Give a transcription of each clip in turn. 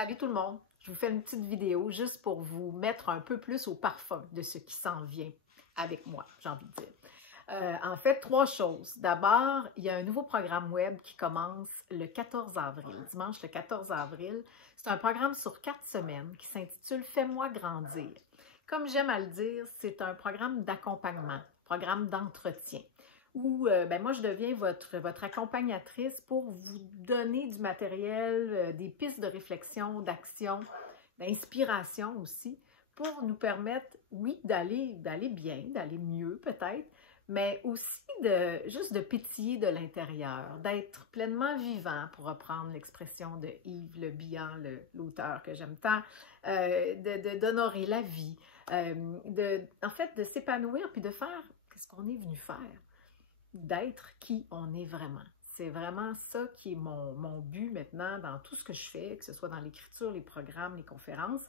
Salut tout le monde! Je vous fais une petite vidéo juste pour vous mettre un peu plus au parfum de ce qui s'en vient avec moi, j'ai envie de dire. En fait, 3 choses. D'abord, il y a un nouveau programme web qui commence le 14 avril, dimanche le 14 avril. C'est un programme sur 4 semaines qui s'intitule « Fais-moi grandir ». Comme j'aime à le dire, c'est un programme d'accompagnement, programme d'entretien, où moi, je deviens votre accompagnatrice pour vous donner du matériel, des pistes de réflexion, d'action, d'inspiration aussi, pour nous permettre, oui, d'aller bien, d'aller mieux peut-être, mais aussi juste de pétiller de l'intérieur, d'être pleinement vivant, pour reprendre l'expression de Yves Le Bihan, l'auteur que j'aime tant, d'honorer la vie, en fait, de s'épanouir puis de faire ce qu'on est venu faire, d'être qui on est vraiment. C'est vraiment ça qui est mon but maintenant dans tout ce que je fais, que ce soit dans l'écriture, les programmes, les conférences.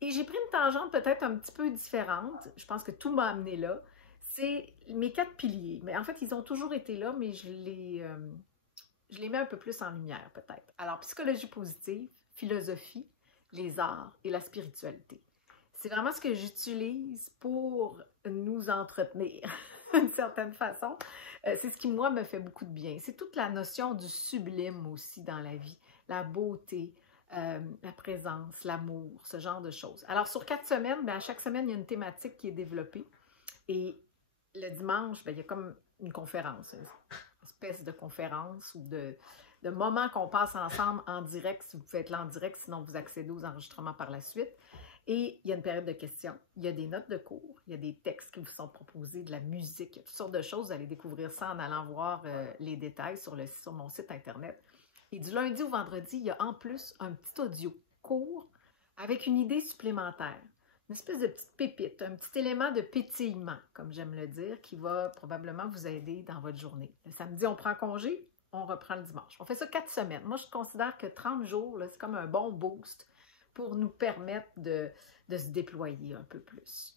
Et j'ai pris une tangente peut-être un petit peu différente. Je pense que tout m'a amené là. C'est mes 4 piliers. Mais en fait, ils ont toujours été là, mais je les mets un peu plus en lumière peut-être. Alors, psychologie positive, philosophie, les arts et la spiritualité. C'est vraiment ce que j'utilise pour nous entretenir d'une certaine façon. C'est ce qui, moi, me fait beaucoup de bien. C'est toute la notion du sublime aussi dans la vie, la beauté, la présence, l'amour, ce genre de choses. Alors, sur 4 semaines, à chaque semaine, il y a une thématique qui est développée. Et le dimanche, il y a comme une conférence, une espèce de conférence ou de moments qu'on passe ensemble en direct, si vous pouvez être là en direct, sinon vous accédez aux enregistrements par la suite. Et il y a une période de questions, il y a des notes de cours, il y a des textes qui vous sont proposés, de la musique, il y a toutes sortes de choses. Vous allez découvrir ça en allant voir les détails sur mon site Internet. Et du lundi au vendredi, il y a en plus un petit audio court avec une idée supplémentaire. Une espèce de petite pépite, un petit élément de pétillement, comme j'aime le dire, qui va probablement vous aider dans votre journée. Le samedi, on prend congé, on reprend le dimanche. On fait ça 4 semaines. Moi, je considère que 30 jours, c'est comme un bon boost pour nous permettre de se déployer un peu plus,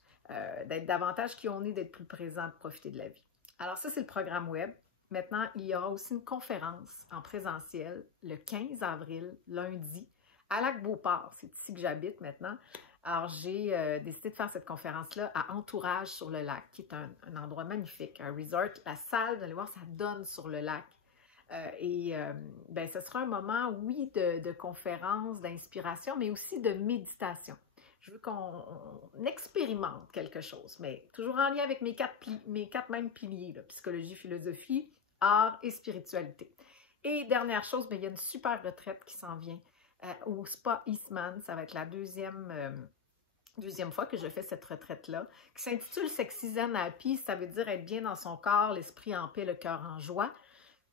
d'être davantage qui on est, d'être plus présent, de profiter de la vie. Alors ça, c'est le programme web. Maintenant, il y aura aussi une conférence en présentiel le 15 avril, lundi, à Lac-Beauport. C'est ici que j'habite maintenant. Alors, j'ai décidé de faire cette conférence-là à Entourage sur le lac, qui est un endroit magnifique, un resort. La salle, vous allez voir, ça donne sur le lac. Ce sera un moment, oui, de conférence, d'inspiration, mais aussi de méditation. Je veux qu'on expérimente quelque chose, mais toujours en lien avec mes 4 mêmes piliers, là, psychologie, philosophie, art et spiritualité. Et dernière chose, il y a une super retraite qui s'en vient au Spa Eastman. Ça va être la deuxième fois que je fais cette retraite-là, qui s'intitule Sexy Zen Happy. Ça veut dire être bien dans son corps, l'esprit en paix, le cœur en joie.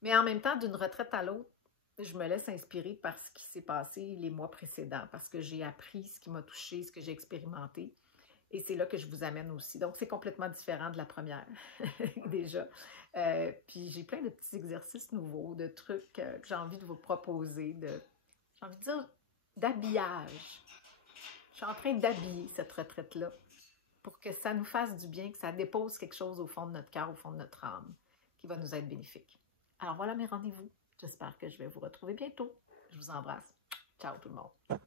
Mais en même temps, d'une retraite à l'autre, je me laisse inspirer par ce qui s'est passé les mois précédents, parce que j'ai appris ce qui m'a touché, ce que j'ai expérimenté. Et c'est là que je vous amène aussi. Donc, c'est complètement différent de la première, déjà. Puis, j'ai plein de petits exercices nouveaux, de trucs que j'ai envie de vous proposer, j'ai envie de dire, d'habillage. Je suis en train d'habiller cette retraite-là pour que ça nous fasse du bien, que ça dépose quelque chose au fond de notre cœur, au fond de notre âme, qui va nous être bénéfique. Alors, voilà mes rendez-vous. J'espère que je vais vous retrouver bientôt. Je vous embrasse. Ciao tout le monde.